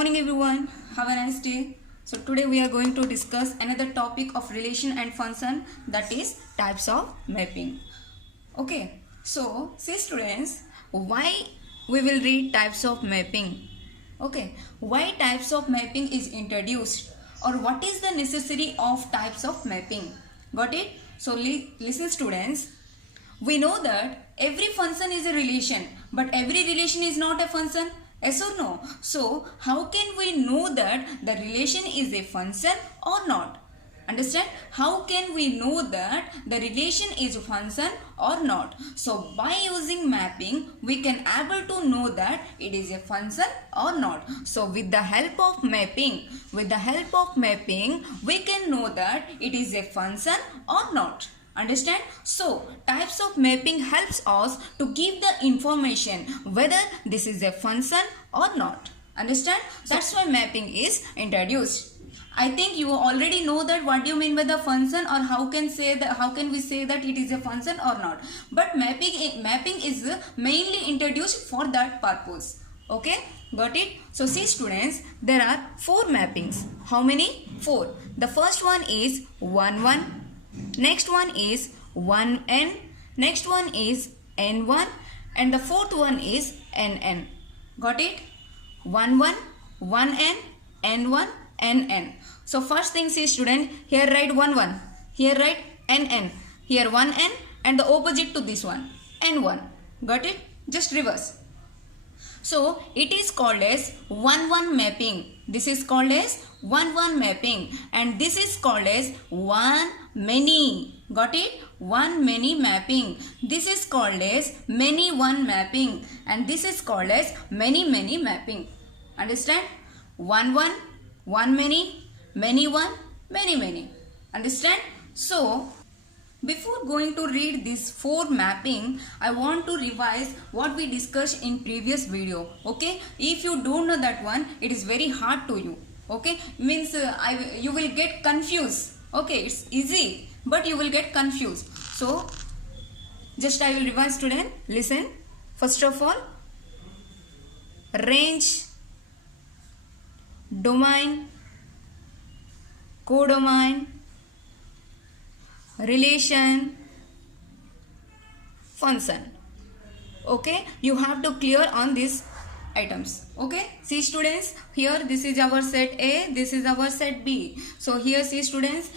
morning everyone. Have a nice day. So today we are going to discuss another topic of relation and function, that is types of mapping. Okay. So see students, why we will read types of mapping. Okay. Why types of mapping is introduced, or what is the necessity of types of mapping. Got it? So listen students. We know that every function is a relation, but every relation is not a function. Yes or no? So how can we know that the relation is a function or not? Understand? How can we know that the relation is a function or not? So by using mapping, we can able to know that it is a function or not. So with the help of mapping, we can know that it is a function or not. Understand? So types of mapping helps us to give the information whether this is a function or not. Understand? That's why mapping is introduced. I think you already know that what do you mean by the function, or how can we say that it is a function or not. But mapping is mainly introduced for that purpose. Okay, got it? So see students, there are 4 mappings. How many? 4. The first one is 1 1. Next one is 1n, next one is n1, and the fourth one is nn. Got it? 1 1, 1n, n1, nn. So first thing, see student, here write 1 1, here write nn, here 1n, and the opposite to this one, n1. Got it? Just reverse. So it is called as 1 1 mapping. This is called as 1 1 mapping, and this is called as 1 many. Got it? 1 many mapping. This is called as many 1 mapping, and this is called as many many mapping. Understand? 1 1, 1 many 1, many many. Understand? So before going to read this 4 mapping, I want to revise what we discussed in previous video. Okay, if you don't know that one, it is very hard to you. Okay, means you will get confused. Okay, it's easy, but you will get confused. So just I will revise student. Listen. First of all, range, domain, codomain, relation, function. Okay, you have to clear on these items. Okay, see students, here this is our set A, this is our set B. So here see students,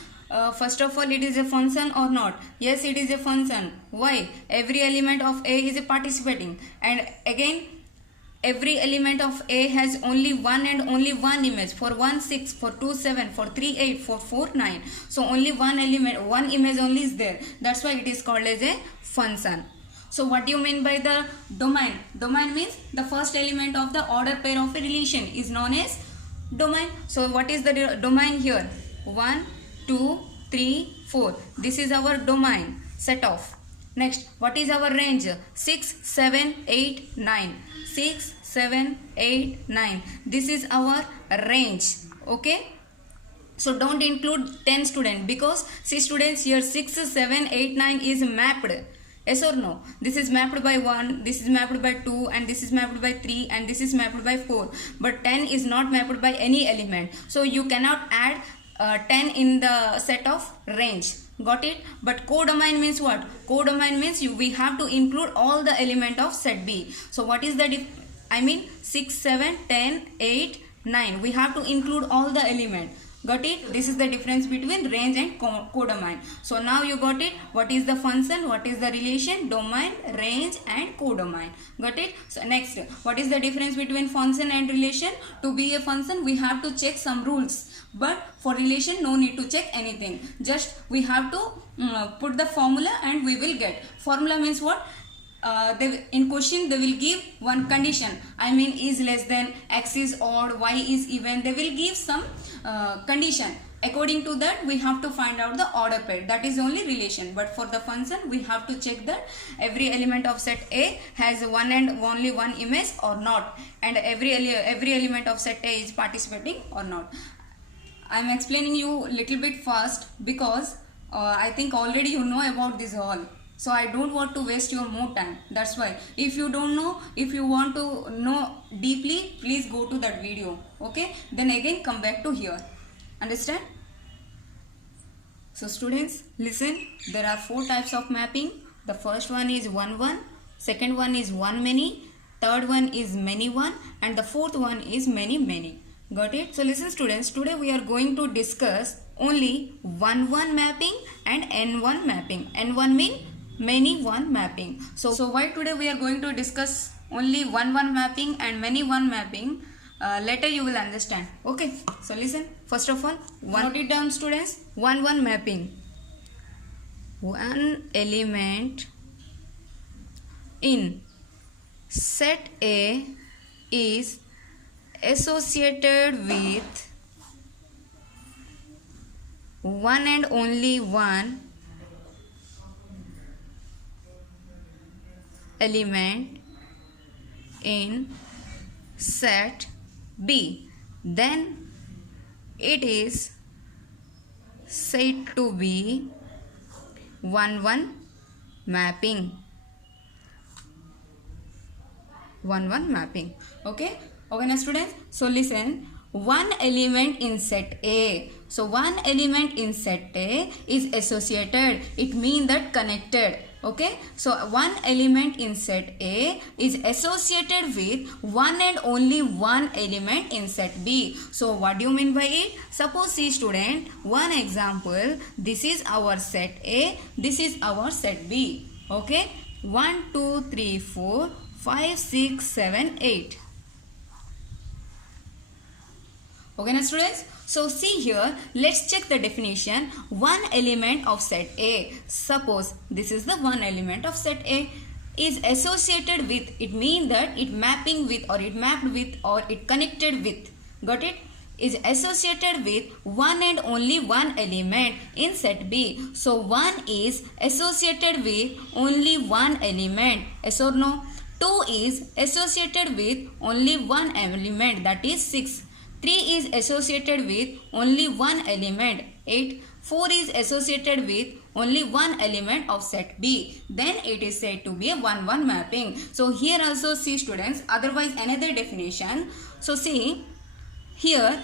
first of all, it is a function or not? Yes, it is a function. Why? Every element of A is a participating, and again every element of A has only one and only one image. For 1 6, for 2 7, for 3 8, for 4 9. So only one element, one image only is there. That's why it is called as a function. So what do you mean by the domain? Domain means the first element of the order pair of a relation is known as domain. So what is the domain here? 1 2 3 4. This is our domain set of. Next, what is our range? 6 7 8 9. 6 7 8 9. This is our range. Okay, so don't include 10 students, because see students, here 6 7 8 9 is mapped. Yes or no? This is mapped by 1, this is mapped by 2, and this is mapped by 3, and this is mapped by 4. But 10 is not mapped by any element. So you cannot add 10 in the set of range. Got it? But codomain means what? Codomain means we have to include all the element of set B. So what is the 6 7 10 8 9. We have to include all the element. Got it? This is the difference between range and codomain. So now you got it. What is the function? What is the relation? Domain, range, and codomain. Got it? So next, what is the difference between function and relation? To be a function, we have to check some rules. But for relation, no need to check anything. Just we have to put the formula and we will get. Formula means what? In question they will give one condition. Is less than, x is odd, y is even. They will give some condition. According to that, we have to find out the order pair. That is only relation. But for the function, we have to check that every element of set A has one and only one image or not, and every element of set A is participating or not. I am explaining you little bit fast because I think already you know about this all. So I don't want to waste your more time. That's why if you don't know, if you want to know deeply, please go to that video. Okay, then again come back to here. Understand? So students, listen, there are 4 types of mapping. The first one is 1-1, second one is 1-many, third one is many-one, and the fourth one is many-many. Got it? So listen students, today we are going to discuss only 1-1 mapping and n1 mapping. n1 mean many-one mapping. So why today we are going to discuss only 1-1 mapping and many-one mapping? Later you will understand. Okay, so listen, first of all, note it down students. 1-1 mapping. One element in set A is associated with one and only one element in set B, then it is said to be 1-1 mapping. 1-1 mapping. Okay now students, so listen, one element in set A. So one element in set A is associated. It means that connected. Okay, so one element in set A is associated with one and only one element in set B. So what do you mean by it? Suppose, see student, one example, this is our set A, this is our set B. Okay, 1 2 3 4 5 6 7 8. Okay now students, so see here, let's check the definition. One element of set A, suppose this is the one element of set A, is associated with, it means that it mapping with or it mapped with or it connected with, got it, is associated with one and only one element in set B. So 1 is associated with only one element, yes or no? 2 is associated with only one element, that is 6. 3 is associated with only one element, 8. 4 is associated with only one element of set B. Then it is said to be a 1-1 mapping. So here also see students, otherwise another definition. So see here,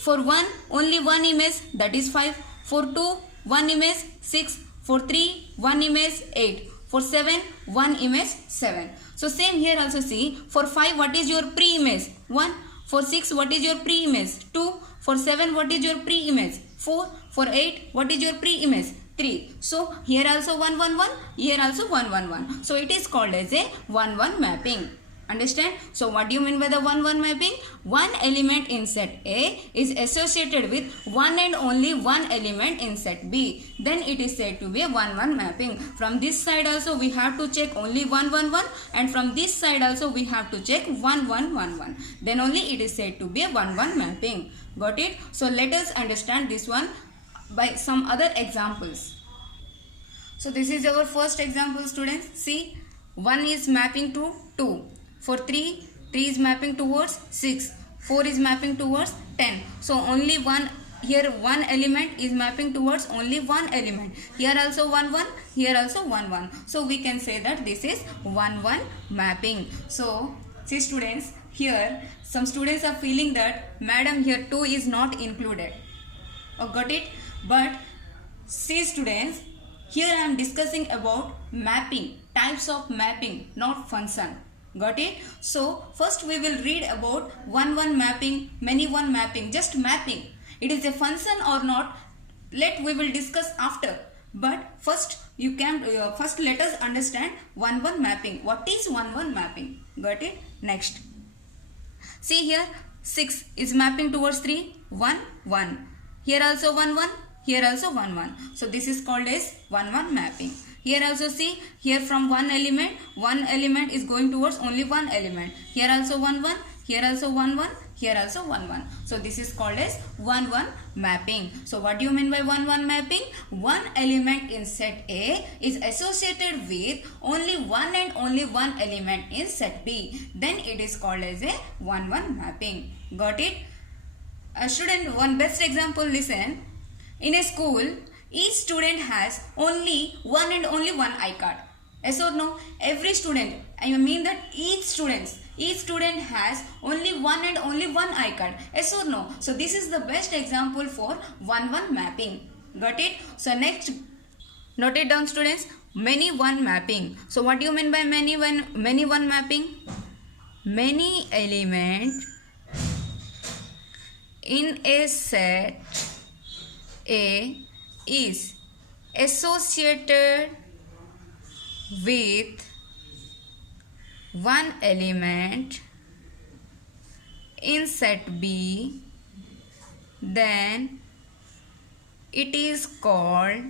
for 1 only one image, that is 5. For 2 1 image, 6. For 3 1 image, 8. For 7 1 image, 7. So same here also see, for 5 what is your pre-image? 1. For 6 what is your pre-image? 2. For 7 what is your pre-image? 4. For 8 what is your pre-image? 3. So here also 1 1 1, here also 1 1 1. So it is called as a 1-1 mapping. Understand? So what do you mean by the 1-1 mapping? One element in set A is associated with one and only one element in set B. Then it is said to be a 1-1 mapping. From this side also we have to check only 1 1 1, and from this side also we have to check 1 1 1 1. Then only it is said to be a 1-1 mapping. Got it? So let us understand this one by some other examples. So this is our first example students. See, 1 is mapping to 2. For 3 is mapping towards 6. 4 is mapping towards 10. So only one, here one element is mapping towards only one element. Here also 1 1, here also 1 1. So we can say that this is 1-1 mapping. So see students, here some students are feeling that madam here 2 is not included. Oh, got it? But see students, here I am discussing about mapping, types of mapping, not function. Got it? So first we will read about 1-1 mapping, many-one mapping, just mapping. It is a function or not, we will discuss after. But first you can first let us understand 1-1 mapping. What is 1-1 mapping? Got it? Next. See here, 6 is mapping towards 3, 1 1. Here also 1 1, here also 1 1. So this is called as 1-1 mapping. Here also see, here from one element is going towards only one element. Here also 1 1, here also 1 1, here also 1 1. So this is called as 1-1 mapping. So what do you mean by 1-1 mapping? One element in set A is associated with only one and only one element in set B. Then it is called as a 1-1 mapping. Got it? Student, one best example, listen. In a school, each student has only one and only one iCard. Yes or no? Every student, I mean that each student has only one and only one iCard. Yes or no? So this is the best example for 1-1 mapping. Got it? So next, note it down students. Many-one mapping. So what do you mean by many-one mapping? Many element in a set A is associated with one element in set B, then it is called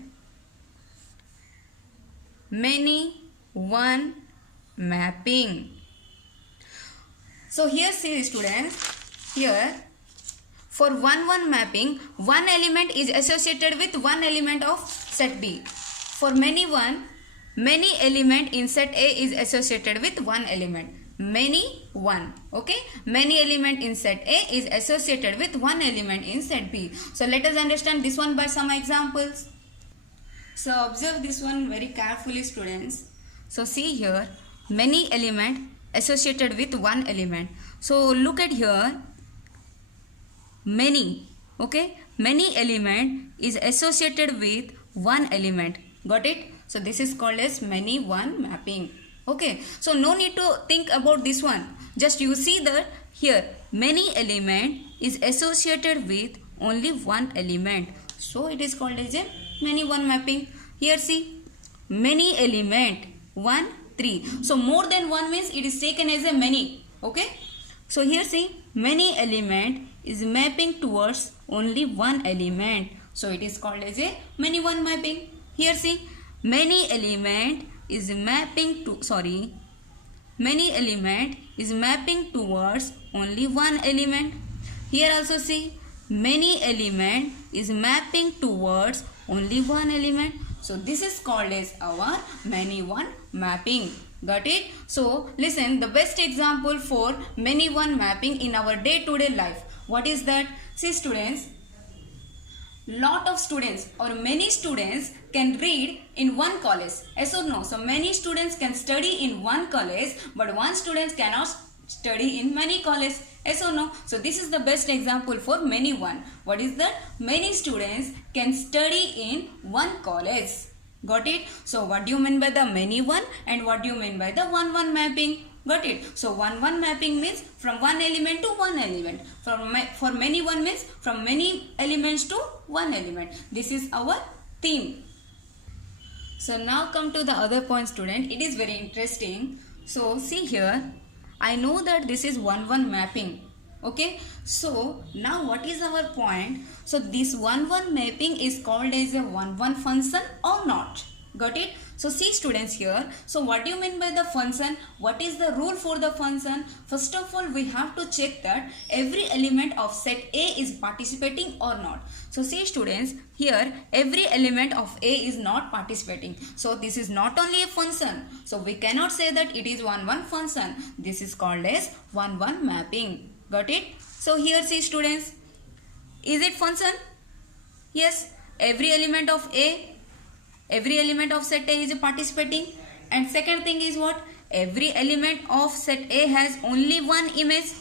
many-one mapping. So here see students, here for 1-1 mapping, one element is associated with one element of set B. For many element in set A is associated with one element. Many-one, okay? Many element in set A is associated with one element in set B. So let us understand this one by some examples. So observe this one very carefully students. So see here, many element associated with one element. So look at here, many, okay? Many element is associated with one element. Got it? So this is called as many-one mapping. Okay, so no need to think about this one. Just you see that here many element is associated with only one element. So it is called as a many-one mapping. Here see, many element 1, 3. So more than one means it is taken as a many. Okay. So here see, many element is mapping towards only one element. So it is called as a many-one mapping. Here see, many element is mapping to many element is mapping towards only one element. Here also see, many element is mapping towards only one element. So this is called as our many-one mapping. Got it? So listen, the best example for many-one mapping in our day-to-day life. What is that? See students, lot of students or many students can read in one college. Yes or no? So many students can study in one college, but one student cannot study in many colleges. Yes or no? So this is the best example for many-one. What is that? Many students can study in one college. Got it? So what do you mean by the many-one and what do you mean by the 1-1 mapping? Got it? So 1-1 mapping means from one element to one element. For many-one means from many elements to one element. This is our theme. So now come to the other point student. It is very interesting. So see here, I know that this is 1-1 mapping. Okay. So now what is our point? So this 1-1 mapping is called as a 1-1 function or not? Got it? So see students here. So what do you mean by the function? What is the rule for the function? First of all, we have to check that every element of set A is participating or not. So see students, here every element of A is not participating. So this is not only a function. So we cannot say that it is 1-1 function. This is called as 1-1 mapping. Got it? So here see students, is it function? Yes, every element of A, every element of set A is participating. And second thing is what? Every element of set A has only one image.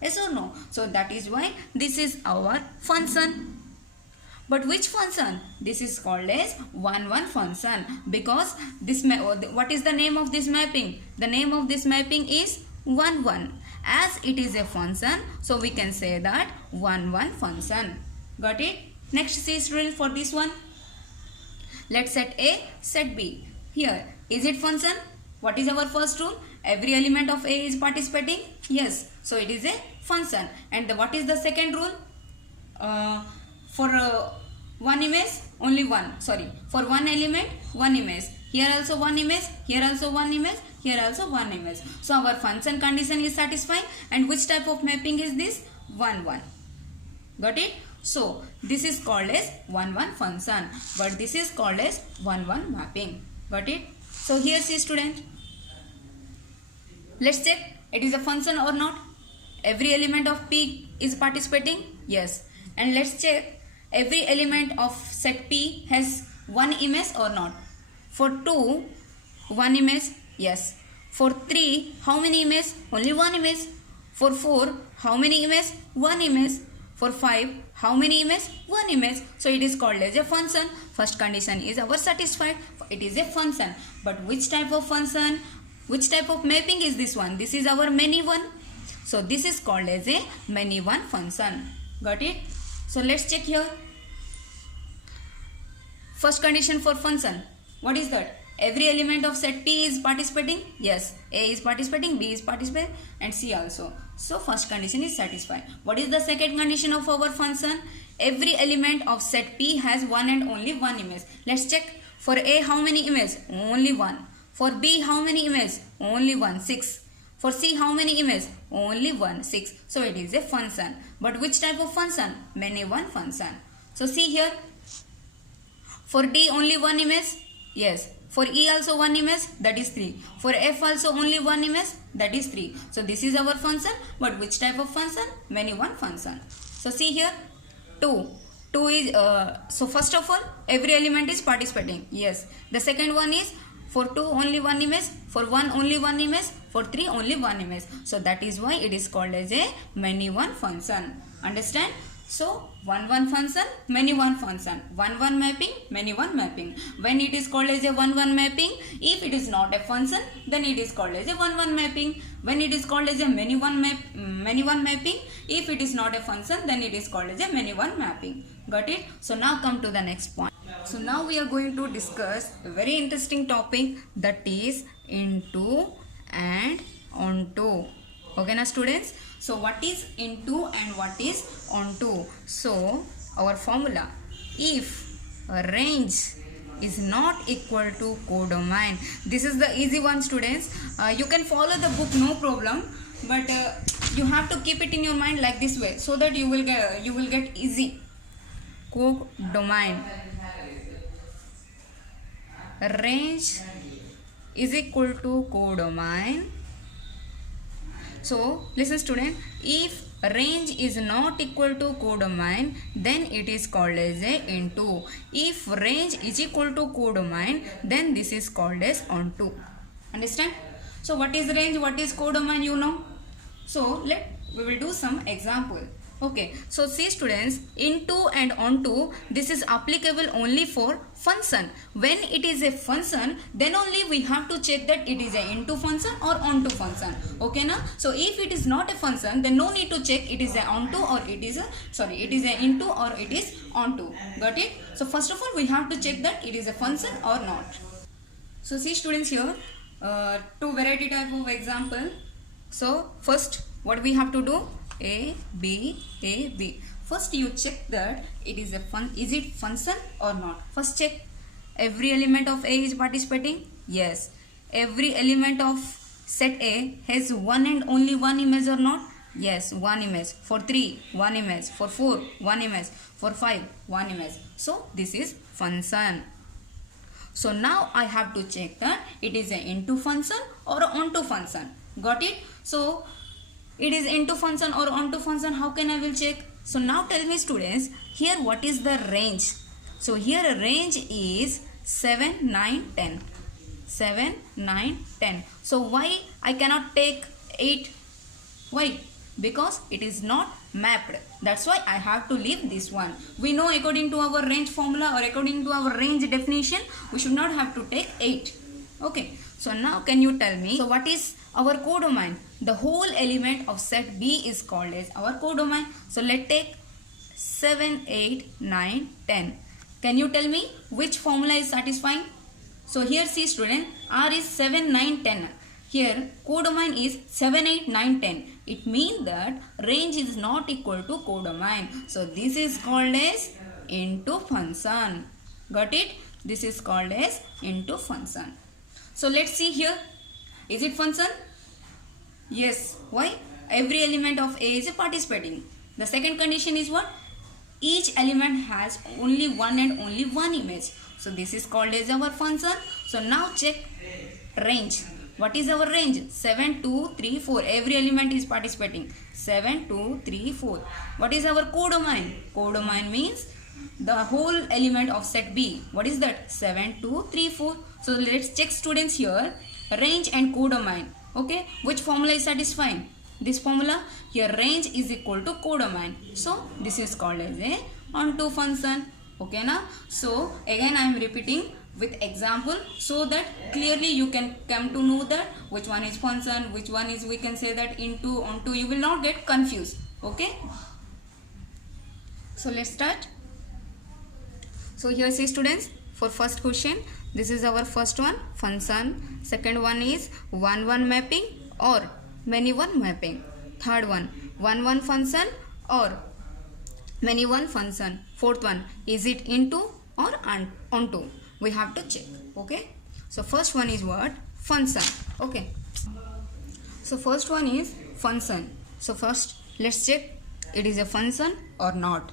Yes or no? So that is why this is our function. But which function? This is called as 1-1 function, because this what is the name of this mapping? The name of this mapping is 1-1. As it is a function, so we can say that 1-1 function. Got it? Next see students for this one. Let's set A, set B. Here, is it function? What is our first rule? Every element of A is participating? Yes. So it is a function. And what is the second rule? For one image, only one. For one element, one image. Here also one image, here also one image, here also one image. So our function condition is satisfied. And which type of mapping is this? 1-1. Got it? So this is called as 1-1 function, but this is called as 1-1 mapping. Got it? So here see student, let's check it is a function or not. Every element of P is participating. Yes. And let's check every element of set P has one image or not? For 2, one image, yes. For 3, how many images? Only one image. For 4, how many images? One image. For 5, how many images? One image. So it is called as a function. First condition is our satisfied. It is a function. But which type of function? Which type of mapping is this one? This is our many one. So this is called as a many one function. Got it? So let's check here. First condition for function. What is that? Every element of set P is participating? Yes. A is participating, B is participating, and C also. So first condition is satisfied. What is the second condition of our function? Every element of set P has one and only one image. Let's check. For A, how many images? Only one. For B, how many images? Only one, 6. For C, how many images? Only one, 6. So it is a function. But which type of function? Many one function. So see here. For D, only one image? Yes. For E also one image, that is 3. For F also only one image, that is 3. So this is our function. But which type of function? Many one function. So see here, 2. 2 is, so first of all, every element is participating. Yes. The second one is, for 2 only one image, for 1 only one image, for 3 only one image. So that is why it is called as a many one function. Understand? So, one function, many one function. One mapping, many one mapping. When it is called as a one mapping, if it is not a function, then it is called as a one mapping. When it is called as a many one mapping, if it is not a function, then it is called as a many one mapping. Got it? So now come to the next point. So now we are going to discuss a very interesting topic, that is into and onto. Okay na students? So what is into and what is onto? So our formula, if a range is not equal to codomain. This is the easy one students. You can follow the book, no problem, but you have to keep it in your mind like this way, so that you will get easy. Codomain. Range is equal to codomain. So listen student, if range is not equal to codomain, then it is called as a into. If range is equal to codomain, then this is called as onto. Understand? So what is range, what is codomain, you know? So we will do some example. Okay, so see students, into and onto, this is applicable only for function. When it is a function, then only we have to check that it is a into function or onto function. Okay na? So if it is not a function, then no need to check it is a onto or it is a into or it is onto. Got it? So first of all, we have to check that it is a function or not. So see students here, two variety type of example. So first, what we have to do? A, B. First you check that it is is it function or not. First check, every element of A is participating. Yes. Every element of set A has one and only one image or not. Yes, one image. For 3, one image. For 4, one image. For 5, one image. So this is function. So now I have to check that it is an into function or onto function. Got it? So it is into function or onto function. How can I will check? So now tell me students, here what is the range? So here a range is 7, 9, 10. 7, 9, 10. So why I cannot take 8? Why? Because it is not mapped. That's why I have to leave this one. We know according to our range formula or according to our range definition, we should not have to take 8. Okay. So now can you tell me, so what is our codomain? The whole element of set B is called as our codomain. So let's take 7, 8, 9, 10. Can you tell me which formula is satisfying? So here see student, R is 7, 9, 10. Here codomain is 7, 8, 9, 10. It means that range is not equal to codomain. So this is called as into function. Got it? This is called as into function. So let's see here. Is it function? Yes. Why? Every element of A is participating. The second condition is what? Each element has only one and only one image. So this is called as our function. So now check range. What is our range? 7, 2, 3, 4. Every element is participating. 7, 2, 3, 4. What is our codomain? Codomain means the whole element of set B. What is that? 7, 2, 3, 4. So let's check, students, here. Range and codomain. Okay, which formula is satisfying? This formula here, range is equal to codomain. So this is called as a onto function. Okay na? So again I am repeating with example so that clearly you can come to know that which one is function, which one is, we can say that, into, onto. You will not get confused. Okay, so let's start. So here see, students, for first question, this is our first one, function. Second one is 1-1 mapping or many-one mapping. Third one, 1-1 function or many-one function. Fourth one, is it into or onto? We have to check. Okay, so first one is what? Function. Okay, so first one is function. So first let's check it is a function or not.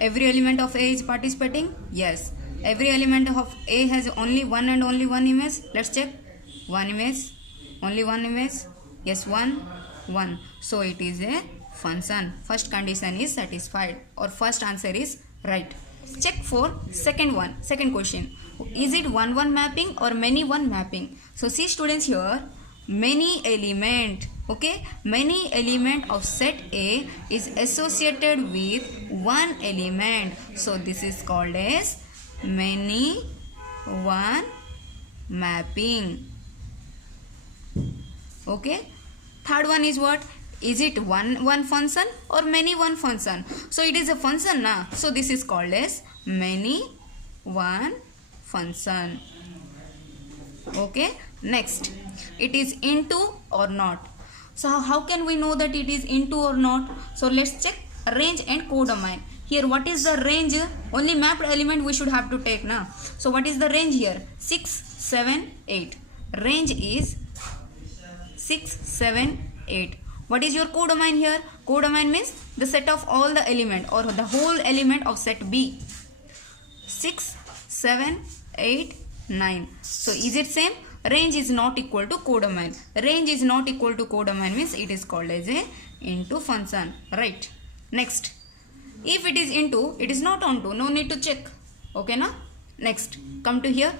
Every element of A is participating? Yes. Every element of A has only one and only one image. Let's check. One image, only one image. Yes, one. So it is a function. First condition is satisfied, or first answer is right. Check for second one, second question. Is it 1-1 mapping or many-one mapping? So see, students, here many element. Okay, many element of set A is associated with one element. So this is called as many-one mapping. Okay, third one is what? Is it 1-1 function or many-one function? So it is a function na. So this is called as many-one function. Okay, next, it is into or not. So how can we know that it is into or not? So let's check range and codomain. Here what is the range? Only mapped element we should have to take now. So what is the range here? 6, 7, 8. Range is 6, 7, 8. What is your codomain here? Codomain means the set of all the element or the whole element of set B. 6, 7, 8, 9. So is it same? Range is not equal to codomain. Range is not equal to codomain means it is called as a into function. Right. Next, if it is into, it is not onto. No need to check. Okay na? Next, come to here.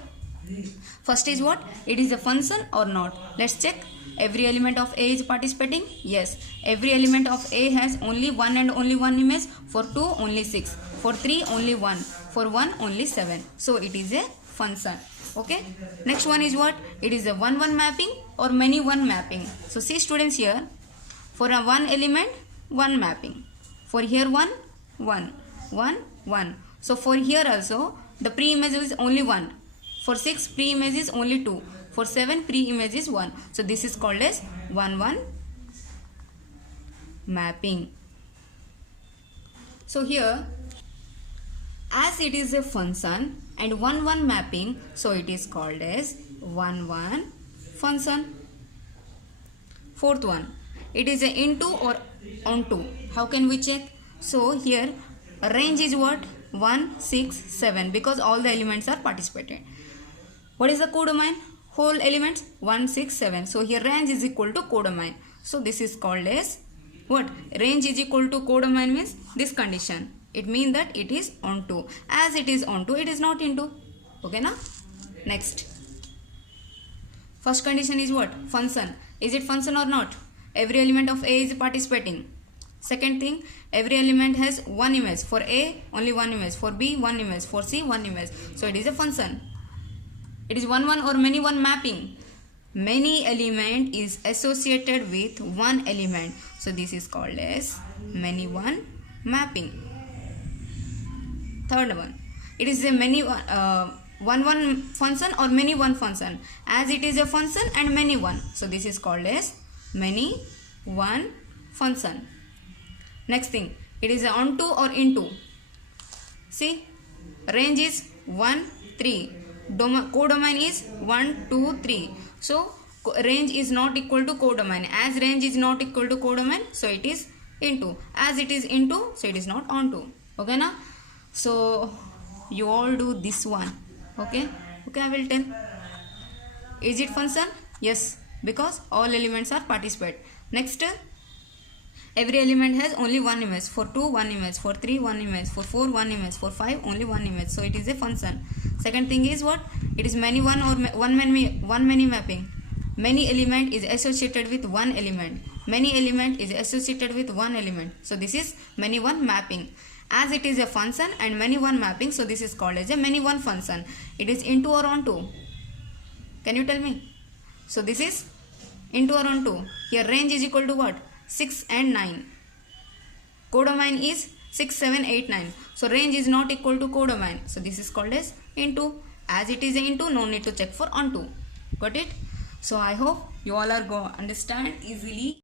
First is what? It is a function or not. Let's check. Every element of A is participating? Yes. Every element of A has only one and only one image. For 2, only 6. For 3, only 1. For 1, only 7. So it is a function. Okay. Next one is what? It is a 1-1 mapping or many-one mapping. So see, students, here for a one element, one mapping. For here 1, 1, 1, 1. So for here also the pre-image is only 1. For 6, pre-image is only 2. For 7, pre-image is 1. So this is called as 1-1 mapping. So here, as it is a function and 1-1 mapping, so it is called as 1-1 function. Fourth one, it is a into or onto. How can we check? So here range is what? 1, 6, 7, because all the elements are participated. What is the codomain? Whole elements 1, 6, 7. So here range is equal to codomain. So this is called as what? Range is equal to codomain means this condition. It means that it is onto. As it is onto, it is not into. Okay na? Next, first condition is what? Function. Is it function or not? Every element of A is participating. Second thing, every element has one image. For A, only one image. For B, one image. For C, one image. So it is a function. It is 1-1 or many-one mapping. Many element is associated with one element. So this is called as many-one mapping. Third one, it is a many-one 1-1 function or many-one function. As it is a function and many-one. So this is called as many-one function. Next thing, it is a onto or into. See, range is 1, 3. Codomain is 1, 2, 3. So range is not equal to codomain. As range is not equal to codomain, so it is into. As it is into, so it is not onto. Okay na? So you all do this one. Okay, I will tell. Is it function? Yes, because all elements are participate. Next, Every element has only one image. For 2, one image. For 3, one image. For 4, one image. For 5, only one image. So it is a function. Second thing is what? It is many one or one many mapping. Many element is associated with one element. Many element is associated with one element. So this is many one mapping. As it is a function and many one mapping, so this is called as a many one function. It is into or onto? Can you tell me? So this is into or onto. Here range is equal to what? 6 and 9. Codomain is 6, 7, 8, 9. So range is not equal to codomain. So this is called as into. As it is a into, no need to check for onto. Got it? So I hope you all are understand easily.